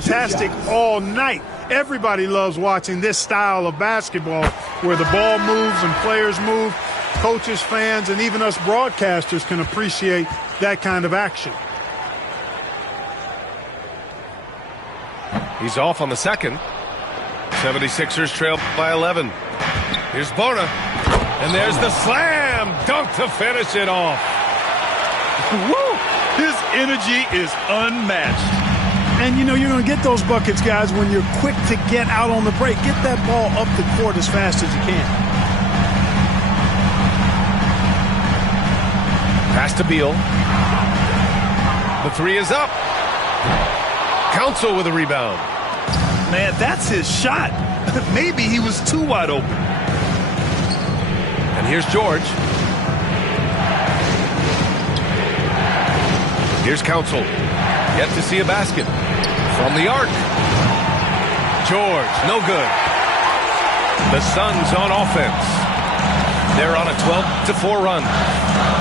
fantastic all night. Everybody loves watching this style of basketball where the ball moves and players move. Coaches, fans, and even us broadcasters can appreciate that kind of action. He's off on the second. 76ers trail by 11. Here's Bona. And there's the slam dunk to finish it off. Woo! His energy is unmatched. And, you know, you're going to get those buckets, guys, when you're quick to get out on the break. Get that ball up the court as fast as you can. Pass to Beal. The three is up. Council with a rebound. Man, that's his shot. Maybe he was too wide open. And here's George. Here's Council. Yet to see a basket. From the arc. George, no good. The Suns on offense. They're on a 12-4 run.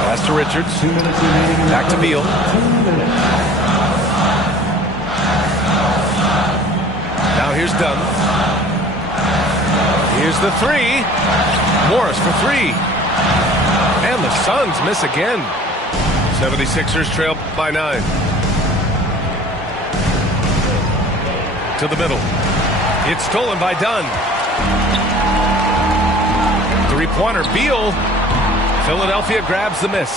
Pass to Richards. Back to Beal. Now here's Dunn. Here's the three. Morris for three. And the Suns miss again. 76ers trail by 9. To the middle. It's stolen by Dunn. Three-pointer, Beal. Philadelphia grabs the miss.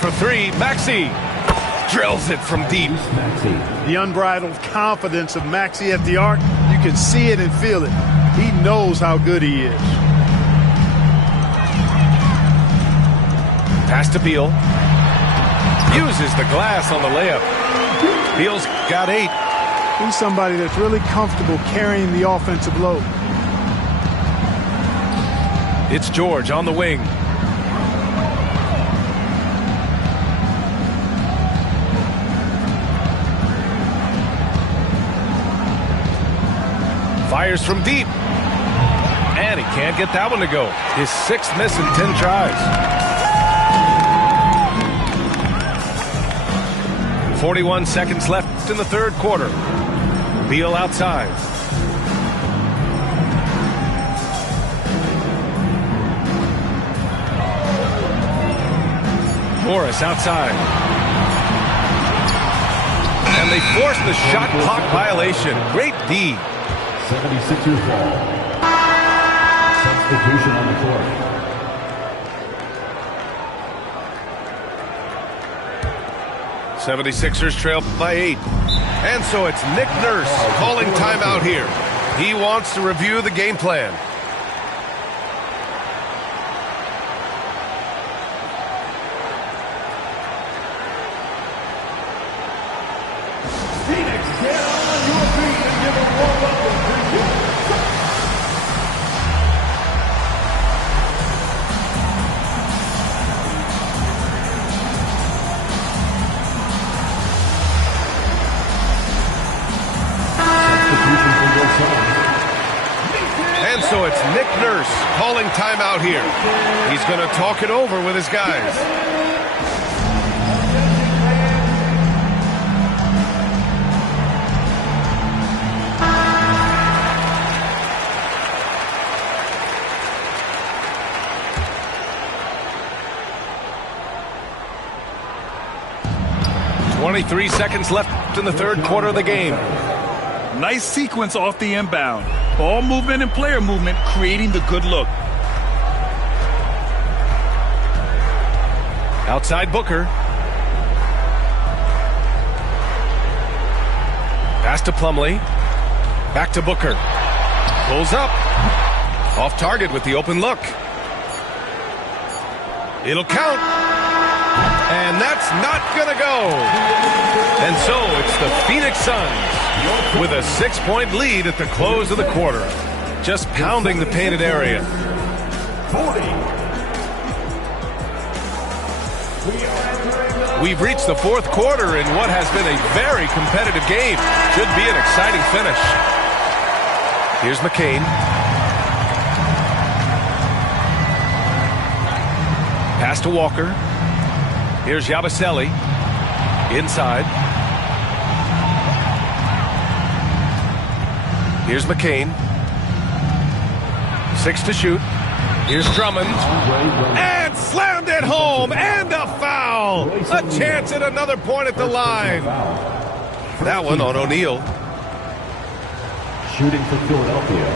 For three, Maxey. Drills it from deep. The unbridled confidence of Maxey at the arc, you can see it and feel it. He knows how good he is. Pass to Beal. Uses the glass on the layup. Beal's got 8. He's somebody that's really comfortable carrying the offensive load. It's George on the wing. Fires from deep. And he can't get that one to go. His 6th miss in 10 tries. 41 seconds left in the third quarter. Beal outside. Morris outside. And they force the shot clock violation. Great D. 76ers ball. Substitution on the court. '76ers trail by 8. And so it's Nick Nurse calling timeout here. He wants to review the game plan. Phoenix, get on your feet and give a warm welcome to you. And so it's Nick Nurse calling timeout here. He's going to talk it over with his guys. .23 seconds left in the third quarter of the game. Nice sequence off the inbound. Ball movement and player movement creating the good look. Outside Booker. Pass to Plumlee. Back to Booker. Pulls up. Off target with the open look. It'll count. And that's not going to go. And so it's the Phoenix Suns with a 6-point lead at the close of the quarter. Just pounding the painted area. 40. We've reached the fourth quarter in what has been a very competitive game. Should be an exciting finish. Here's McCain. Pass to Walker. Here's Yabusele. Inside. Here's McCain. 6 to shoot. Here's Drummond. And slammed it home. And a foul. A chance at another point at the line. That one on O'Neal. Shooting for Philadelphia,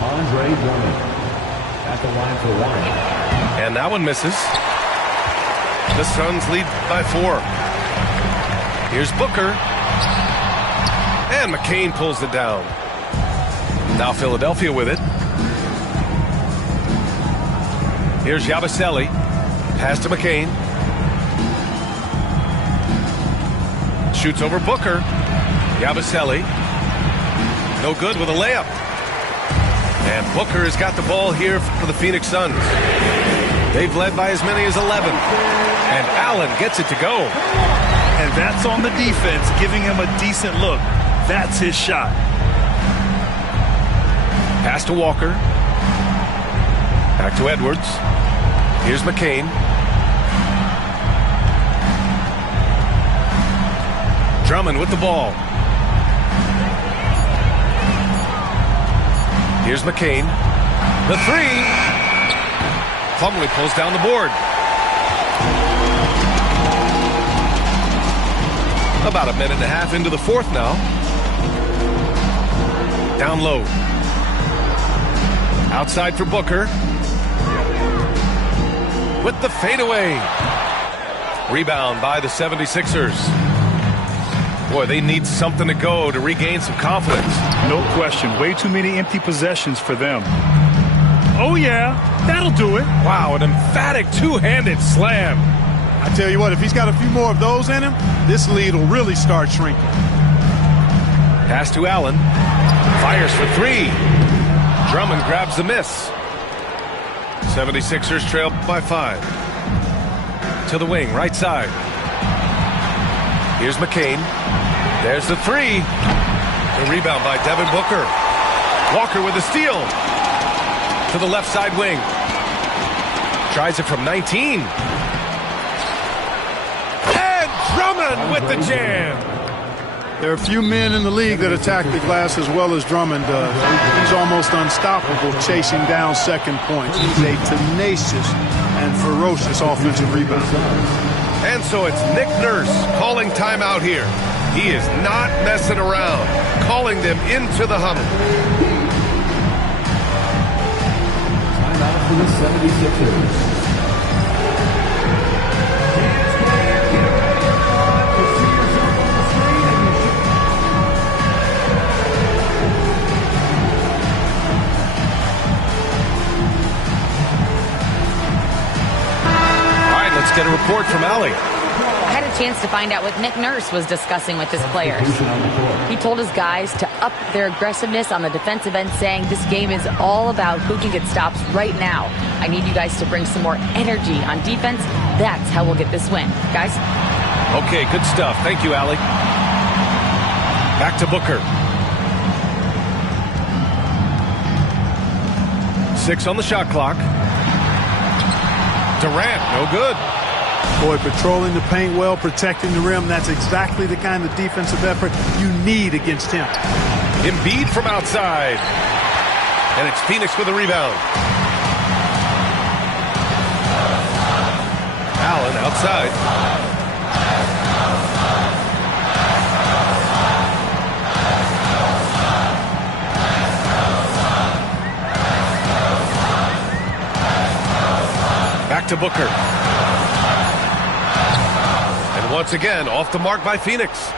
Andre Drummond at the line for one. And that one misses. The Suns lead by 4. Here's Booker. And McCain pulls it down. Now Philadelphia with it. Here's Yabusele. Pass to McCain. Shoots over Booker. Yabusele. No good with a layup. And Booker has got the ball here for the Phoenix Suns. They've led by as many as 11. And Allen gets it to go. And that's on the defense, giving him a decent look. That's his shot. Pass to Walker. Back to Edwards. Here's McCain. Drummond with the ball. Here's McCain. The 3. Plumlee pulls down the board. About a minute and a half into the fourth now. Down low. Outside for Booker. With the fadeaway. Rebound by the 76ers. Boy, they need something to go to regain some confidence. No question. Way too many empty possessions for them. Oh, yeah. That'll do it. Wow, an emphatic two-handed slam. I tell you what, if he's got a few more of those in him, this lead will really start shrinking. Pass to Allen. Fires for 3. Drummond grabs the miss. 76ers trail by 5. To the wing, right side. Here's McCain. There's the 3. The rebound by Devin Booker. Walker with the steal. To the left side wing. Tries it from 19. And Drummond with the jam. There are a few men in the league that attack the glass as well as Drummond does. He's almost unstoppable chasing down second points. He's a tenacious and ferocious offensive rebounder. And so it's Nick Nurse calling timeout here. He is not messing around, calling them into the huddle. Timeout for the 76ers. Let's get a report from Allie. I had a chance to find out what Nick Nurse was discussing with his players. He told his guys to up their aggressiveness on the defensive end, saying this game is all about who can get stops right now. I need you guys to bring some more energy on defense. That's how we'll get this win. Guys? Okay, good stuff. Thank you, Allie. Back to Booker. 6 on the shot clock. Durant, no good. Boy, patrolling the paint well, protecting the rim, that's exactly the kind of defensive effort you need against him. Embiid from outside. And it's Phoenix with a rebound. Allen outside. Back to Booker. And once again, off the mark by Phoenix.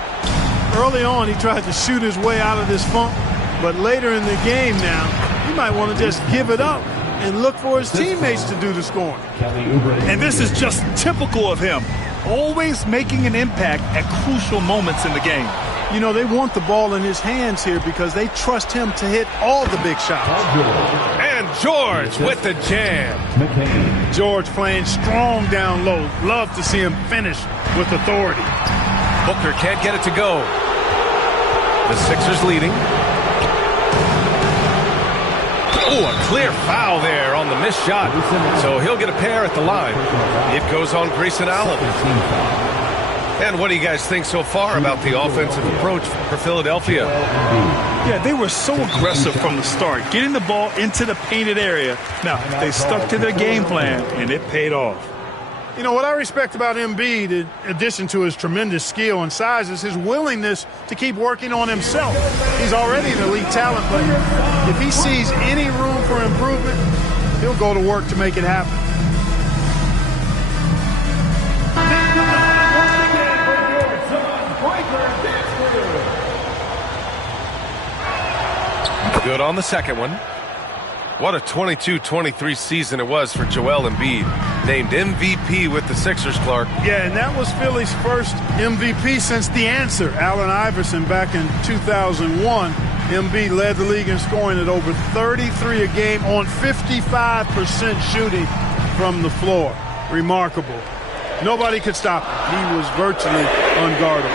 Early on, he tried to shoot his way out of this funk, but later in the game now, he might want to just give it up and look for his teammates to do the scoring. And this is just typical of him, always making an impact at crucial moments in the game. You know, they want the ball in his hands here because they trust him to hit all the big shots. And George with the jam. George playing strong down low. Love to see him finish with authority. Booker can't get it to go. The Sixers leading. Oh, a clear foul there on the missed shot. So he'll get a pair at the line. It goes on Grayson Allen. And what do you guys think so far about the offensive approach for Philadelphia? Yeah, they were so aggressive from the start, getting the ball into the painted area. Now, they stuck to their game plan, and it paid off. You know, what I respect about Embiid, in addition to his tremendous skill and size, is his willingness to keep working on himself. He's already an elite talent, but if he sees any room for improvement, he'll go to work to make it happen. Good on the second one. What a 22-23 season it was for Joel Embiid. Named MVP with the Sixers, Clark. Yeah, and that was Philly's first MVP since the answer, Allen Iverson, back in 2001. Embiid led the league in scoring at over 33 a game on 55% shooting from the floor. Remarkable. Nobody could stop him. He was virtually unguardable.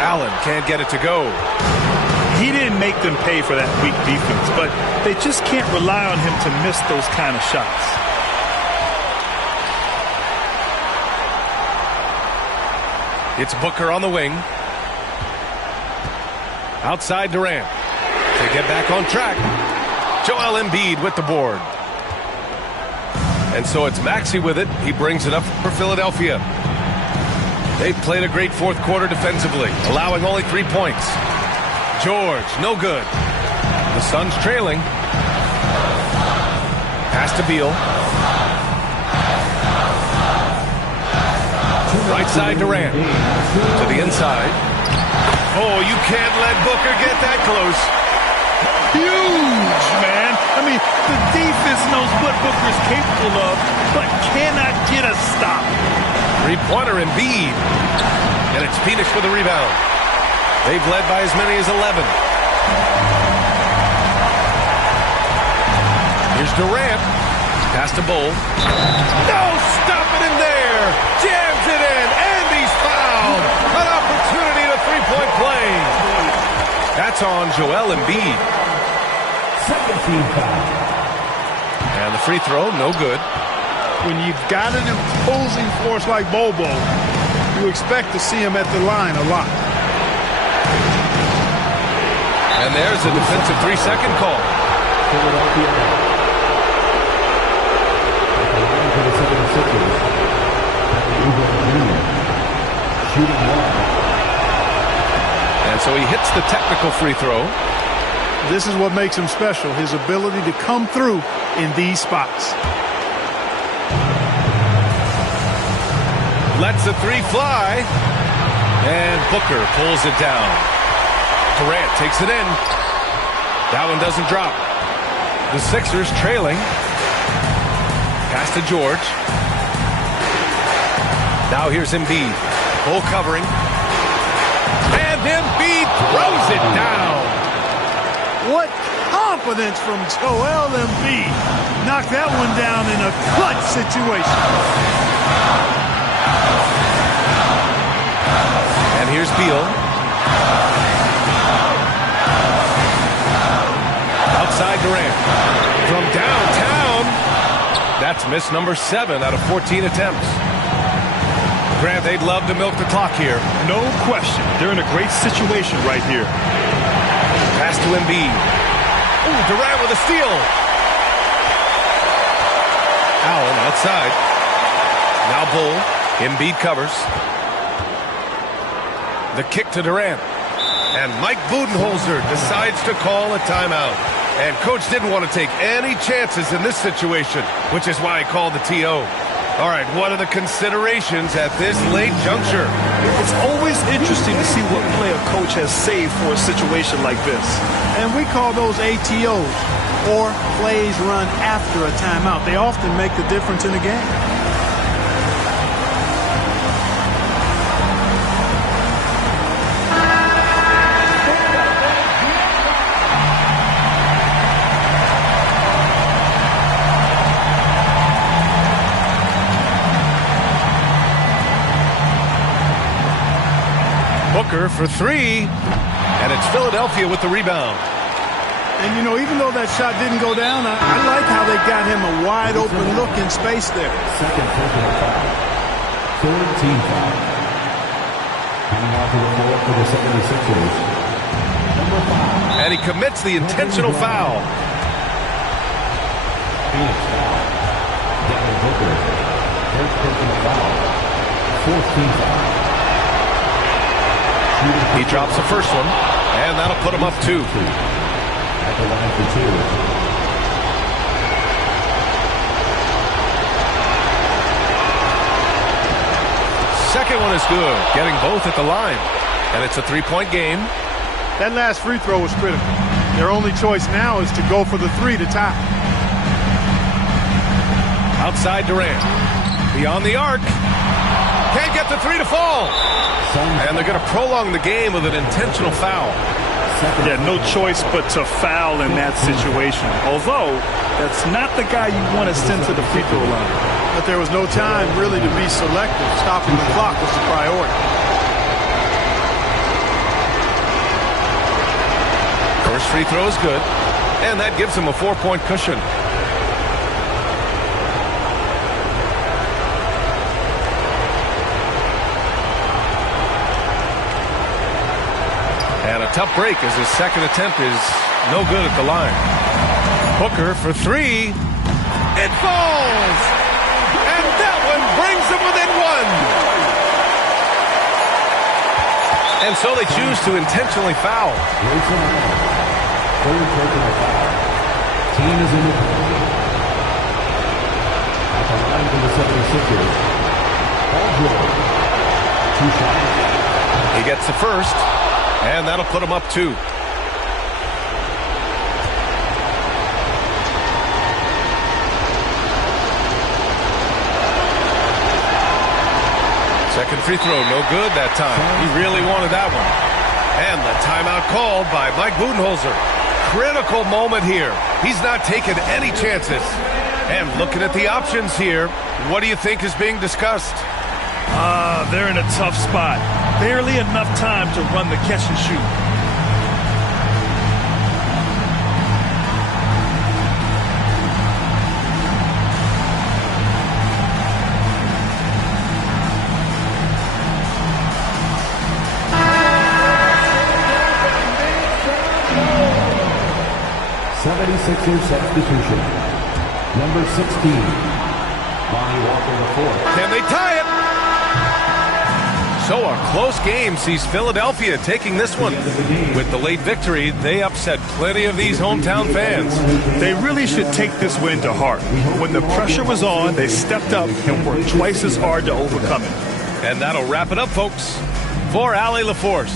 Allen can't get it to go. He didn't make them pay for that weak defense, but they just can't rely on him to miss those kind of shots. It's Booker on the wing. Outside Durant. To get back on track. Joel Embiid with the board. And so it's Maxey with it. He brings it up for Philadelphia. They've played a great fourth quarter defensively, allowing only 3 points. George, no good. The Suns trailing. Pass to Beal. Right side Durant. To the inside. Oh, you can't let Booker get that close. Huge, man. I mean, the defense knows what Booker's capable of, but cannot get a stop. Three-pointer Embiid. And it's Phoenix with a rebound. They've led by as many as 11. Here's Durant. Pass to Bull. No stopping him there. Jams it in, and he's fouled. An opportunity to three-point play. That's on Joel Embiid. Second team foul. And the free throw, no good. When you've got an imposing force like Bobo, you expect to see him at the line a lot. And there's a defensive 3-second call. Philadelphia. At the line for the 76ers. Shooting one. And so he hits the technical free throw. This is what makes him special, his ability to come through in these spots. Lets the three fly. And Booker pulls it down. Durant takes it in. That one doesn't drop. The Sixers trailing. Pass to George. Now here's Embiid. Full covering. And Embiid throws it down. What confidence from Joel Embiid. Knocked that one down in a clutch situation. And here's Beal. Outside Durant. From downtown. That's miss number 7 out of 14 attempts. Grant, they'd love to milk the clock here. No question. They're in a great situation right here. Pass to Embiid. Ooh, Durant with a steal. Allen outside. Now Bull. Embiid covers. The kick to Durant. And Mike Budenholzer decides to call a timeout. And coach didn't want to take any chances in this situation, which is why he called the TO. All right, what are the considerations at this late juncture? It's always interesting to see what play a coach has saved for a situation like this. And we call those ATOs, or plays run after a timeout. They often make the difference in a game. Booker for 3, and it's Philadelphia with the rebound. And, you know, even though that shot didn't go down, I like how they got him a wide-open look in space there. Second personal foul. Third team foul. Coming out to the floor for the 76ers, number 5. And he commits the intentional foul. Phoenix foul. Devin Booker. First personal foul. 4th team foul. He drops the first one, and that'll put him up 2. At the line for 2. Second one is good, getting both at the line. And it's a 3-point game. That last free throw was critical. Their only choice now is to go for the 3 to tie. Outside Durant. Beyond the arc. Can't get the 3 to fall. And they're going to prolong the game with an intentional foul. Yeah, no choice but to foul in that situation. Although, that's not the guy you want to send to the free throw line. But there was no time really to be selective. Stopping the clock was the priority. First free throw is good, and that gives him a 4-point cushion. And a tough break as his second attempt is no good at the line. Booker for 3. It falls! And that one brings them within 1. And so they choose to intentionally foul. Third personal foul. Team is in the penalty. At the line for the 76ers, Paul George. 2 shots. He gets the first, and that'll put him up 2. Second free throw, no good that time. He really wanted that one. And the timeout called by Mike Budenholzer. Critical moment here. He's not taking any chances. And looking at the options here, what do you think is being discussed? They're in a tough spot. Barely enough time to run the catch and shoot. '76ers substitution. Number 16, Lonnie Walker IV. Can they tie it? So a close game sees Philadelphia taking this one. With the late victory, they upset plenty of these hometown fans. They really should take this win to heart. When the pressure was on, they stepped up and worked twice as hard to overcome it. And that'll wrap it up, folks. For Allie LaForce.